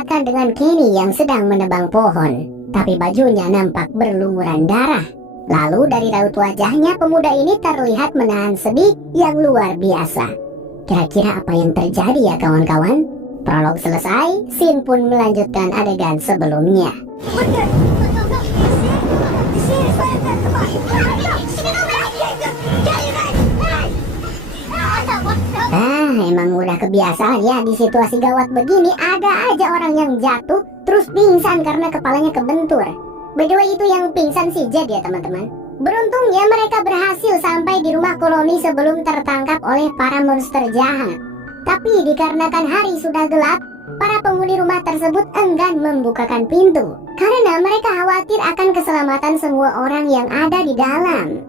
diperlihatkan dengan Kenny yang sedang menebang pohon, tapi bajunya nampak berlumuran darah. Lalu dari raut wajahnya pemuda ini terlihat menahan sedih yang luar biasa. Kira-kira apa yang terjadi ya kawan-kawan? Prolog selesai, scene pun melanjutkan adegan sebelumnya. Emang udah kebiasaan ya di situasi gawat begini ada aja orang yang jatuh terus pingsan karena kepalanya kebentur. By the way, itu yang pingsan si Jed ya teman-teman. Beruntungnya mereka berhasil sampai di rumah koloni sebelum tertangkap oleh para monster jahat. Tapi dikarenakan hari sudah gelap, para penghuni rumah tersebut enggan membukakan pintu karena mereka khawatir akan keselamatan semua orang yang ada di dalam.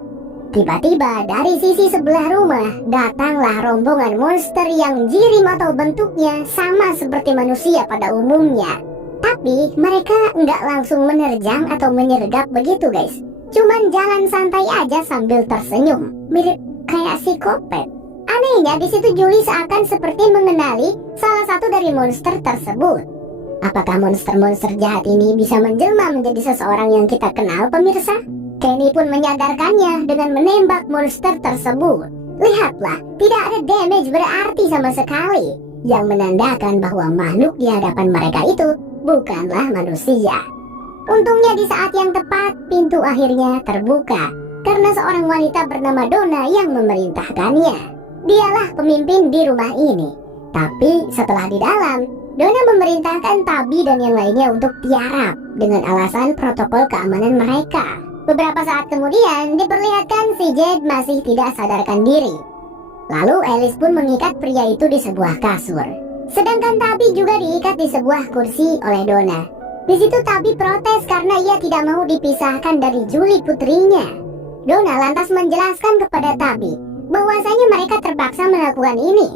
Tiba-tiba dari sisi sebelah rumah datanglah rombongan monster yang jirim atau bentuknya sama seperti manusia pada umumnya. Tapi mereka nggak langsung menerjang atau menyergap begitu guys. Cuman jalan santai aja sambil tersenyum, mirip kayak psikopat. Anehnya di situ Julie seakan seperti mengenali salah satu dari monster tersebut. Apakah monster-monster jahat ini bisa menjelma menjadi seseorang yang kita kenal pemirsa? Kenny pun menyadarkannya dengan menembak monster tersebut. Lihatlah, tidak ada damage berarti sama sekali, yang menandakan bahwa makhluk di hadapan mereka itu bukanlah manusia. Untungnya di saat yang tepat, pintu akhirnya terbuka karena seorang wanita bernama Donna yang memerintahkannya. Dialah pemimpin di rumah ini. Tapi setelah di dalam, Donna memerintahkan Tabi dan yang lainnya untuk tiarap dengan alasan protokol keamanan mereka. Beberapa saat kemudian diperlihatkan si Jed masih tidak sadarkan diri. Lalu Alice pun mengikat pria itu di sebuah kasur. Sedangkan Tabi juga diikat di sebuah kursi oleh Donna. Di situ Tabi protes karena ia tidak mau dipisahkan dari Julie putrinya. Donna lantas menjelaskan kepada Tabi bahwasanya mereka terpaksa melakukan ini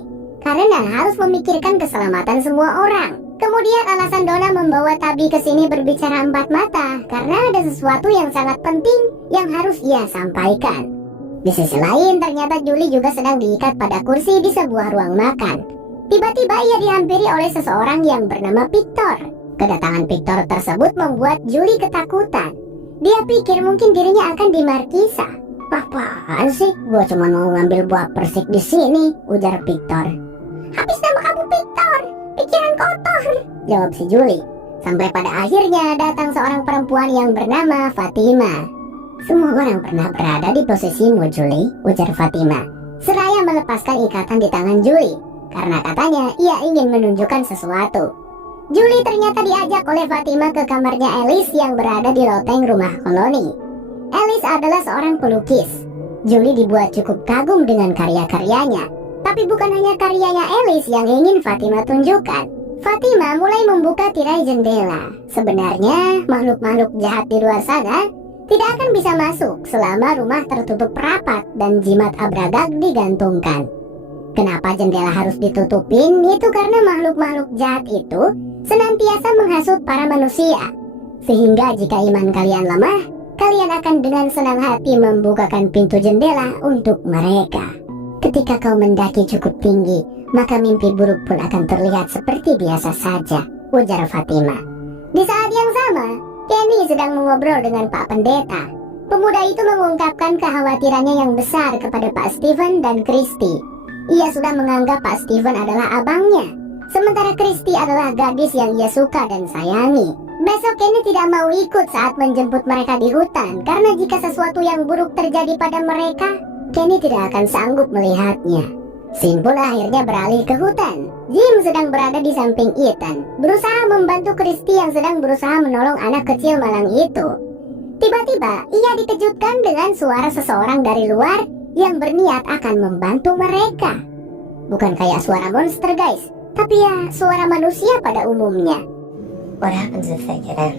karena harus memikirkan keselamatan semua orang. Kemudian alasan Donna membawa Tabi ke sini berbicara empat mata karena ada sesuatu yang sangat penting yang harus ia sampaikan. Di sisi lain ternyata Julie juga sedang diikat pada kursi di sebuah ruang makan. Tiba-tiba ia dihampiri oleh seseorang yang bernama Victor. Kedatangan Victor tersebut membuat Julie ketakutan. Dia pikir mungkin dirinya akan dimarkisa. Apaan sih? Gua cuma mau ngambil buah persik di sini, ujar Victor. Habis nama kamu Victor, pikiran kotor, jawab si Julie. Sampai pada akhirnya datang seorang perempuan yang bernama Fatima. Semua orang pernah berada di posisimu Julie, ujar Fatima, seraya melepaskan ikatan di tangan Julie, karena katanya ia ingin menunjukkan sesuatu. Julie ternyata diajak oleh Fatima ke kamarnya Alice yang berada di loteng rumah koloni. Alice adalah seorang pelukis. Julie dibuat cukup kagum dengan karya-karyanya. Tapi bukan hanya karyanya Alice yang ingin Fatima tunjukkan. Fatima mulai membuka tirai jendela. Sebenarnya makhluk-makhluk jahat di luar sana tidak akan bisa masuk selama rumah tertutup rapat dan jimat abragag digantungkan. Kenapa jendela harus ditutupin? Itu karena makhluk-makhluk jahat itu senantiasa menghasut para manusia. Sehingga jika iman kalian lemah, kalian akan dengan senang hati membukakan pintu jendela untuk mereka. Ketika kau mendaki cukup tinggi, maka mimpi buruk pun akan terlihat seperti biasa saja, ujar Fatima. Di saat yang sama, Kenny sedang mengobrol dengan Pak Pendeta. Pemuda itu mengungkapkan kekhawatirannya yang besar kepada Pak Steven dan Christy. Ia sudah menganggap Pak Steven adalah abangnya, sementara Christy adalah gadis yang ia suka dan sayangi. Besok Kenny tidak mau ikut saat menjemput mereka di hutan, karena jika sesuatu yang buruk terjadi pada mereka, Kenny tidak akan sanggup melihatnya. Scene pun akhirnya beralih ke hutan. Jim sedang berada di samping Ethan, berusaha membantu Christy yang sedang berusaha menolong anak kecil malang itu. Tiba-tiba ia dikejutkan dengan suara seseorang dari luar yang berniat akan membantu mereka. Bukan kayak suara monster guys, tapi ya suara manusia pada umumnya. What happens if they get in?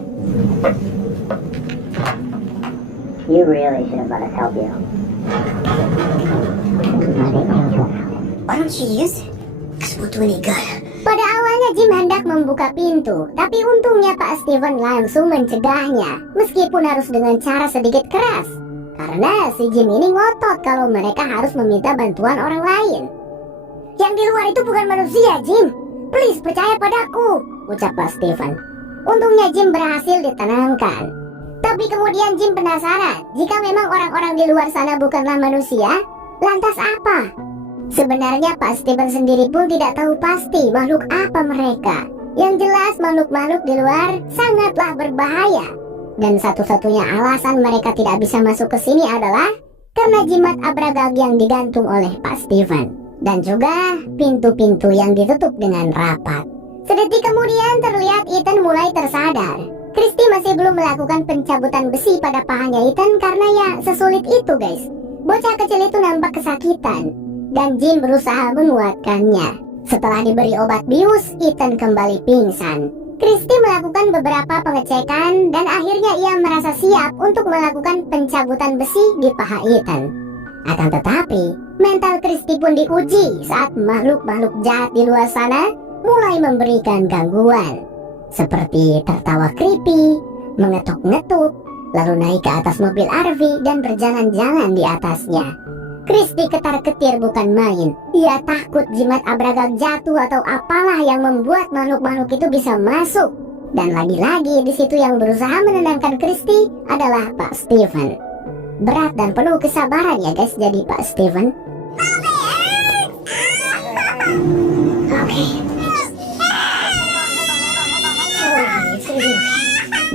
You really shouldn't let us help you. Why don't you use it? Cause we'll do any good. Pada awalnya Jim hendak membuka pintu, tapi untungnya Pak Steven langsung mencegahnya, meskipun harus dengan cara sedikit keras. Karena si Jim ini ngotot kalau mereka harus meminta bantuan orang lain. Yang di luar itu bukan manusia, Jim. Please percaya padaku, ucap Pak Steven. Untungnya Jim berhasil ditenangkan. Tapi kemudian Jim penasaran, jika memang orang-orang di luar sana bukanlah manusia, lantas apa? Sebenarnya Pak Steven sendiri pun tidak tahu pasti makhluk apa mereka. Yang jelas makhluk-makhluk di luar sangatlah berbahaya. Dan satu-satunya alasan mereka tidak bisa masuk ke sini adalah karena jimat Abragag yang digantung oleh Pak Steven. Dan juga pintu-pintu yang ditutup dengan rapat. Sedetik kemudian terlihat Ethan mulai tersadar. Christy masih belum melakukan pencabutan besi pada pahanya Ethan karena ya sesulit itu guys. Bocah kecil itu nampak kesakitan dan Jim berusaha menguatkannya. Setelah diberi obat bius, Ethan kembali pingsan. Christy melakukan beberapa pengecekan dan akhirnya ia merasa siap untuk melakukan pencabutan besi di paha Ethan. Akan tetapi, mental Christy pun diuji saat makhluk-makhluk jahat di luar sana mulai memberikan gangguan. Seperti tertawa creepy, mengetuk-ngetuk, lalu naik ke atas mobil RV dan berjalan-jalan di atasnya. Christy ketar-ketir bukan main. Ia takut jimat Abragag jatuh atau apalah yang membuat makhluk-makhluk itu bisa masuk. Dan lagi-lagi di situ yang berusaha menenangkan Christy adalah Pak Steven. Berat dan penuh kesabaran ya guys jadi Pak Steven. Oke.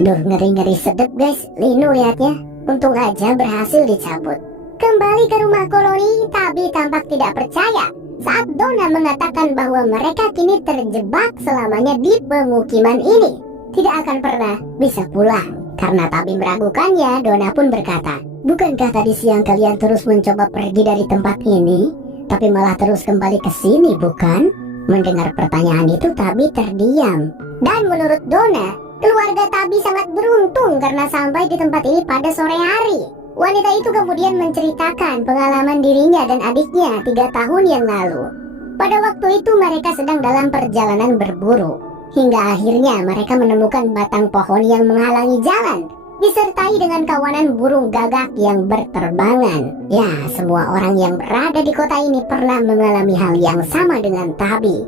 Duh, ngeri-ngeri sedep guys. Linu lihatnya. Untung aja berhasil dicabut. Kembali ke rumah koloni, Tabi tampak tidak percaya saat Donna mengatakan bahwa mereka kini terjebak selamanya di pemukiman ini. Tidak akan pernah bisa pulang. Karena Tabi meragukannya, Donna pun berkata, "Bukankah tadi siang kalian terus mencoba pergi dari tempat ini, tapi malah terus kembali ke sini, bukan?" Mendengar pertanyaan itu, Tabi terdiam. Dan menurut Donna, keluarga Tabi sangat beruntung karena sampai di tempat ini pada sore hari. Wanita itu kemudian menceritakan pengalaman dirinya dan adiknya 3 tahun yang lalu. Pada waktu itu mereka sedang dalam perjalanan berburu. Hingga akhirnya mereka menemukan batang pohon yang menghalangi jalan, disertai dengan kawanan burung gagak yang berterbangan. Ya, semua orang yang berada di kota ini pernah mengalami hal yang sama dengan Tabi.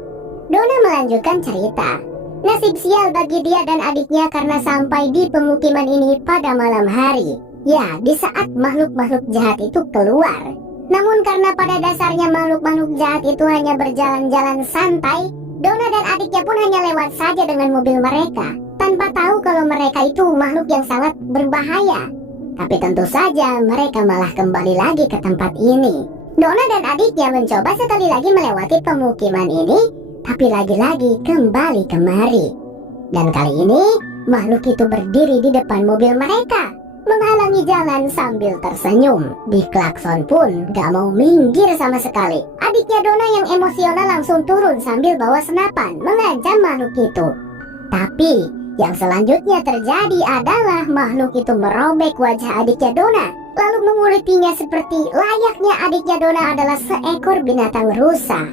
Donna melanjutkan cerita. Nasib sial bagi dia dan adiknya karena sampai di pemukiman ini pada malam hari. Ya, di saat makhluk-makhluk jahat itu keluar. Namun karena pada dasarnya makhluk-makhluk jahat itu hanya berjalan-jalan santai, Donna dan adiknya pun hanya lewat saja dengan mobil mereka, tanpa tahu kalau mereka itu makhluk yang sangat berbahaya. Tapi tentu saja mereka malah kembali lagi ke tempat ini. Donna dan adiknya mencoba sekali lagi melewati pemukiman ini, tapi lagi-lagi kembali kemari. Dan kali ini makhluk itu berdiri di depan mobil mereka, menghalangi jalan sambil tersenyum. Diklakson pun gak mau minggir sama sekali. Adiknya Donna yang emosional langsung turun sambil bawa senapan mengancam makhluk itu. Tapi yang selanjutnya terjadi adalah makhluk itu merobek wajah adiknya Donna, lalu mengulitinya seperti layaknya adiknya Donna adalah seekor binatang rusa.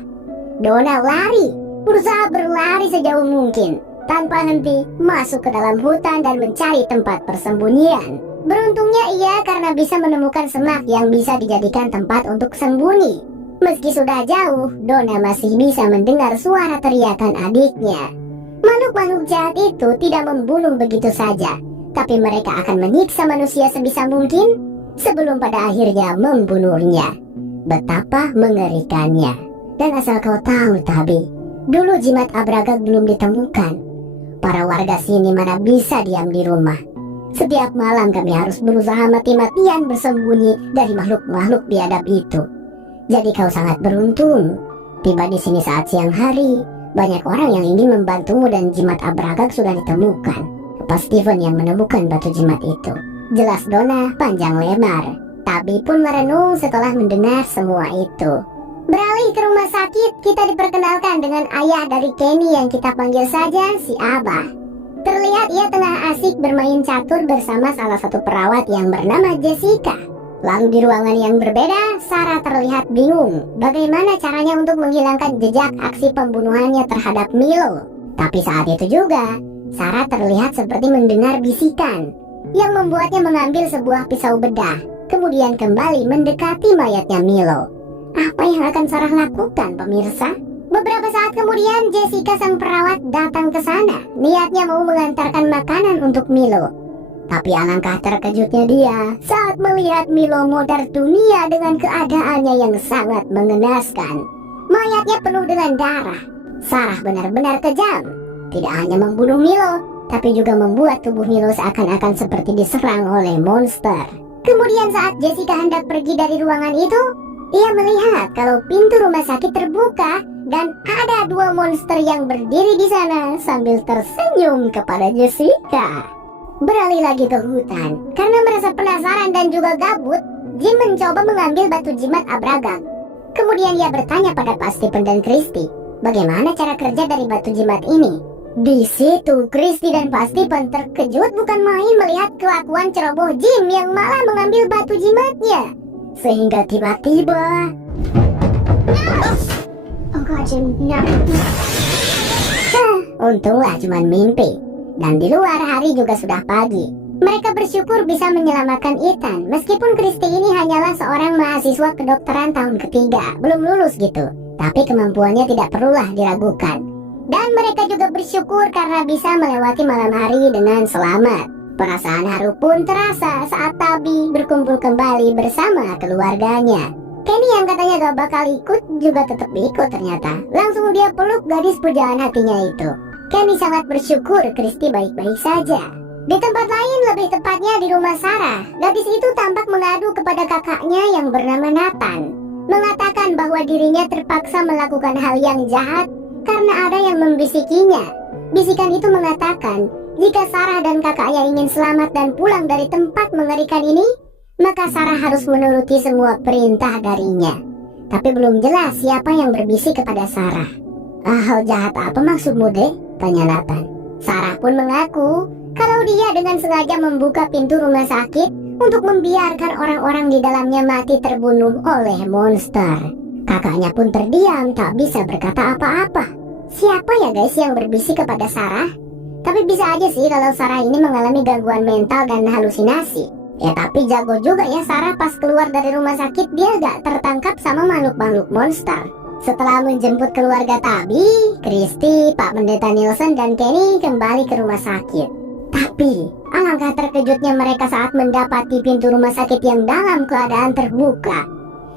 Donna lari, berusaha berlari sejauh mungkin, tanpa henti masuk ke dalam hutan dan mencari tempat persembunyian. Beruntungnya ia karena bisa menemukan semak yang bisa dijadikan tempat untuk sembunyi. Meski sudah jauh, Donna masih bisa mendengar suara teriakan adiknya. Makhluk-makhluk jahat itu tidak membunuh begitu saja, tapi mereka akan menyiksa manusia sebisa mungkin sebelum pada akhirnya membunuhnya. Betapa mengerikannya. Dan asal kau tahu Tabi, dulu jimat Abragag belum ditemukan. Para warga sini mana bisa diam di rumah. Setiap malam kami harus berusaha mati-matian bersembunyi dari makhluk-makhluk biadab itu. Jadi kau sangat beruntung tiba di sini saat siang hari. Banyak orang yang ingin membantumu dan jimat Abragag sudah ditemukan. Pak Steven yang menemukan batu jimat itu. Jelas Donna panjang lebar. Tabi pun merenung setelah mendengar semua itu. Beralih ke rumah sakit, kita diperkenalkan dengan ayah dari Kenny yang kita panggil saja si Abah. Terlihat ia tengah asik bermain catur bersama salah satu perawat yang bernama Jessica. Lalu di ruangan yang berbeda, Sarah terlihat bingung bagaimana caranya untuk menghilangkan jejak aksi pembunuhannya terhadap Milo. Tapi saat itu juga, Sarah terlihat seperti mendengar bisikan yang membuatnya mengambil sebuah pisau bedah, kemudian kembali mendekati mayatnya Milo. Apa yang akan Sarah lakukan, pemirsa? Beberapa saat kemudian Jessica sang perawat datang ke sana. Niatnya mau mengantarkan makanan untuk Milo. Tapi alangkah terkejutnya dia saat melihat Milo modar dunia dengan keadaannya yang sangat mengenaskan. Mayatnya penuh dengan darah. Sarah benar-benar kejam. Tidak hanya membunuh Milo, tapi juga membuat tubuh Milo seakan-akan seperti diserang oleh monster. Kemudian saat Jessica hendak pergi dari ruangan itu, ia melihat kalau pintu rumah sakit terbuka dan ada dua monster yang berdiri di sana sambil tersenyum kepada Jessica. Beralih lagi ke hutan. Karena merasa penasaran dan juga gabut, Jim mencoba mengambil batu jimat abragam. Kemudian ia bertanya pada Pak Stephen dan Christy, bagaimana cara kerja dari batu jimat ini? Di situ Christy dan Pak Stephen terkejut bukan main melihat kelakuan ceroboh Jim yang malah mengambil batu jimatnya. Sehingga tiba-tiba, Oh God, Jim, no. untunglah cuma mimpi. Dan di luar hari juga sudah pagi. Mereka bersyukur bisa menyelamatkan Ethan. Meskipun Christy ini hanyalah seorang mahasiswa kedokteran tahun ketiga, belum lulus gitu. Tapi kemampuannya tidak perlulah diragukan. Dan mereka juga bersyukur karena bisa melewati malam hari dengan selamat. Perasaan haru pun terasa saat Tabi berkumpul kembali bersama keluarganya. Kenny yang katanya gak bakal ikut juga tetap ikut ternyata. Langsung dia peluk gadis pujaan hatinya itu. Kenny sangat bersyukur Christy baik-baik saja. Di tempat lain, lebih tepatnya di rumah Sarah, gadis itu tampak mengadu kepada kakaknya yang bernama Nathan. Mengatakan bahwa dirinya terpaksa melakukan hal yang jahat karena ada yang membisikinya. Bisikan itu mengatakan, jika Sarah dan kakaknya ingin selamat dan pulang dari tempat mengerikan ini, maka Sarah harus menuruti semua perintah darinya. Tapi belum jelas siapa yang berbisik kepada Sarah. Hal jahat apa maksudmu, Dek? Tanya Nathan. Sarah pun mengaku kalau dia dengan sengaja membuka pintu rumah sakit untuk membiarkan orang-orang di dalamnya mati terbunuh oleh monster. Kakaknya pun terdiam, tak bisa berkata apa-apa. Siapa ya guys yang berbisik kepada Sarah? Tapi bisa aja sih kalau Sarah ini mengalami gangguan mental dan halusinasi. Ya tapi jago juga ya Sarah, pas keluar dari rumah sakit dia gak tertangkap sama makhluk-makhluk monster. Setelah menjemput keluarga Tabi, Christy, Pak Pendeta Nielsen, dan Kenny kembali ke rumah sakit. Tapi alangkah terkejutnya mereka saat mendapati pintu rumah sakit yang dalam keadaan terbuka.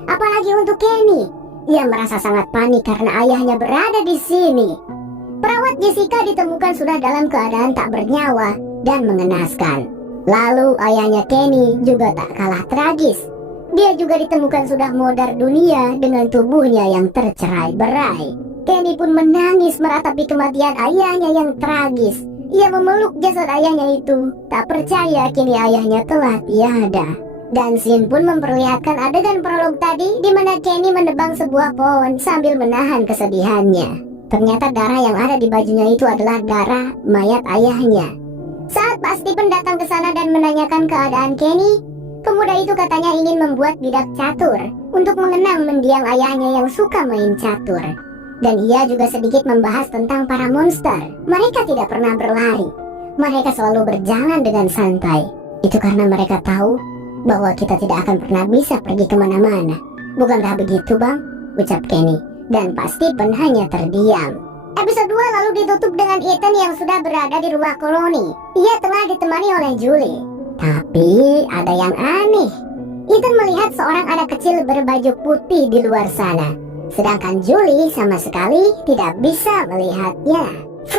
Apalagi untuk Kenny, ia merasa sangat panik karena ayahnya berada di sini. Perawat Jessica ditemukan sudah dalam keadaan tak bernyawa dan mengenaskan. Lalu ayahnya Kenny juga tak kalah tragis. Dia juga ditemukan sudah modar dunia dengan tubuhnya yang tercerai-berai. Kenny pun menangis meratapi kematian ayahnya yang tragis. Ia memeluk jasad ayahnya itu, tak percaya kini ayahnya telah tiada. Dan scene pun memperlihatkan adegan prolog tadi di mana Kenny menebang sebuah pohon sambil menahan kesedihannya. Ternyata darah yang ada di bajunya itu adalah darah mayat ayahnya. Saat Pak Stephen datang ke sana dan menanyakan keadaan Kenny, pemuda itu katanya ingin membuat bidak catur untuk mengenang mendiang ayahnya yang suka main catur. Dan ia juga sedikit membahas tentang para monster. Mereka tidak pernah berlari. Mereka selalu berjalan dengan santai. Itu karena mereka tahu bahwa kita tidak akan pernah bisa pergi kemana-mana. Bukankah begitu, Bang? Ucap Kenny. Dan Pak Stephen hanya terdiam. Episode 2 lalu ditutup dengan Ethan yang sudah berada di rumah koloni. Ia tengah ditemani oleh Julie. Tapi ada yang aneh. Ethan melihat seorang anak kecil berbaju putih di luar sana. Sedangkan Julie sama sekali tidak bisa melihatnya.